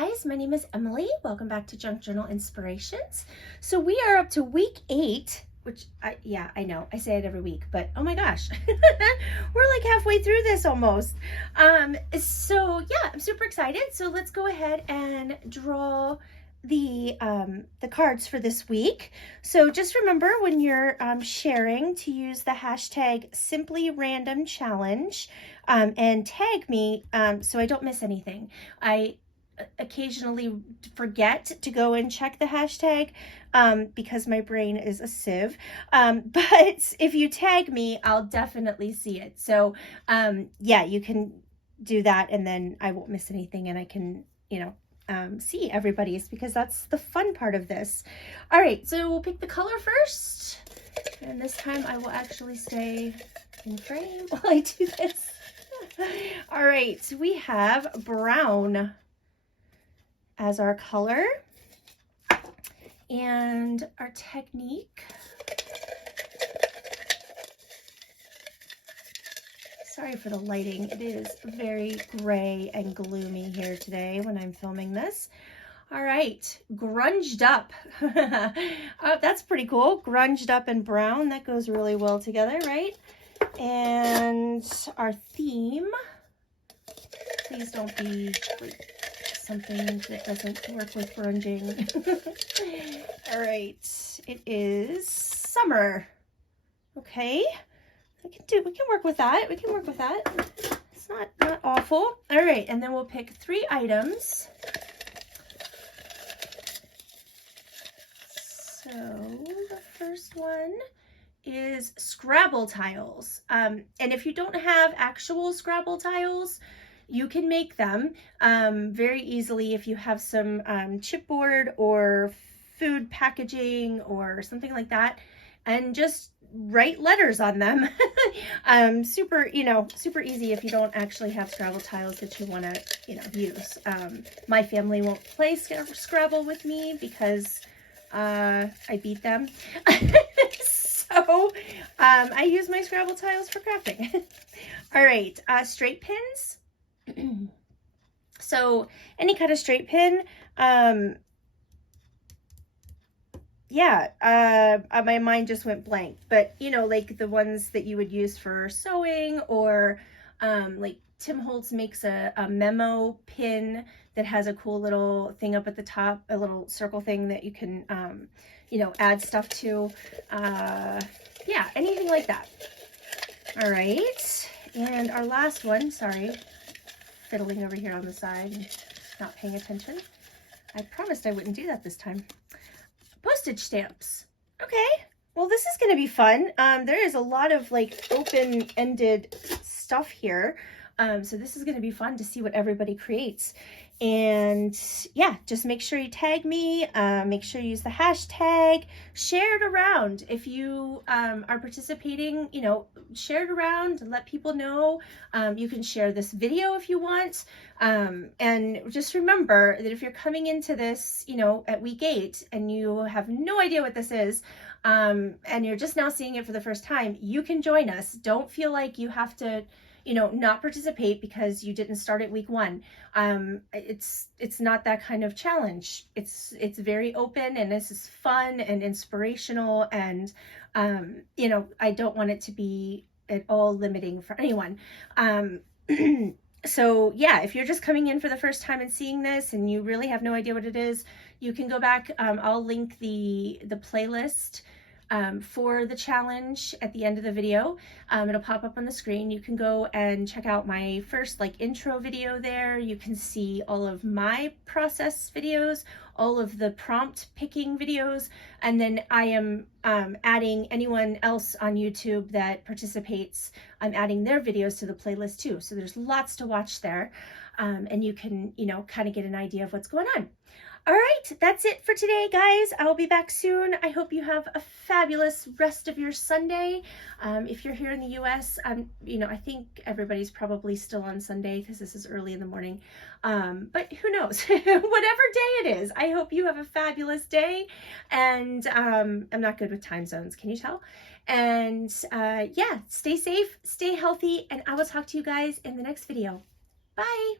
guys, my name is Emily. Welcome back to Junk Journal Inspirations. So we are up to week 8, which I know, I say it every week, but oh my gosh, we're like halfway through this almost. So yeah, I'm super excited. So let's go ahead and draw the cards for this week. So just remember when you're sharing to use the hashtag simplyrandomchallenge and tag me so I don't miss anything. I occasionally forget to go and check the hashtag because my brain is a sieve. But if you tag me, I'll definitely see it. So yeah, you can do that and then I won't miss anything and I can, see everybody's, because that's the fun part of this. All right, so we'll pick the color first. And this time I will actually stay in frame while I do this. All right, so we have brown as our color, and our technique. Sorry for the lighting. It is very gray and gloomy here today when I'm filming this. All right, grunged up. That's pretty cool. Grunged up and brown. That goes really well together, right? And our theme. Please don't be like something that doesn't work with grunging. All right, it is summer. Okay, we can work with that. We can work with that. It's not awful. All right, and then we'll pick 3 items. So the first one is Scrabble tiles. And if you don't have actual Scrabble tiles, you can make them very easily if you have some chipboard or food packaging or something like that, and just write letters on them. Super easy if you don't actually have Scrabble tiles that you want to, use. My family won't play Scrabble with me because I beat them. So I use my Scrabble tiles for crafting. All right, straight pins. So any kind of straight pin, my mind just went blank, but like the ones that you would use for sewing, or like Tim Holtz makes a memo pin that has a cool little thing up at the top, a little circle thing that you can add stuff to. Yeah, anything like that. All right, and our last one, sorry, fiddling over here on the side, not paying attention. I promised I wouldn't do that this time. Postage stamps. Okay, well, this is going to be fun. There is a lot of like open-ended stuff here. So this is going to be fun to see what everybody creates. And yeah, just make sure you tag me, make sure you use the hashtag, share it around. If you are participating, share it around and let people know. You can share this video if you want. And just remember that if you're coming into this, at week 8 and you have no idea what this is, and you're just now seeing it for the first time, you can join us. Don't feel like you have to not participate because you didn't start at week 1. It's not that kind of challenge. It's very open, and this is fun and inspirational, and I don't want it to be at all limiting for anyone. So yeah, if you're just coming in for the first time and seeing this and you really have no idea what it is, you can go back. I'll link the playlist for the challenge at the end of the video. It'll pop up on the screen. You can go and check out my first intro video there. You can see all of my process videos, all of the prompt picking videos, and then I am adding anyone else on YouTube that participates. I'm adding their videos to the playlist too. So there's lots to watch there, and you can kind of get an idea of what's going on. All right, that's it for today, guys. I'll be back soon. I hope you have a fabulous rest of your Sunday. If you're here in the US, I think everybody's probably still on Sunday because this is early in the morning. But who knows? Whatever day it is, I hope you have a fabulous day. And I'm not good with time zones, can you tell? And yeah, stay safe, stay healthy, and I will talk to you guys in the next video. Bye.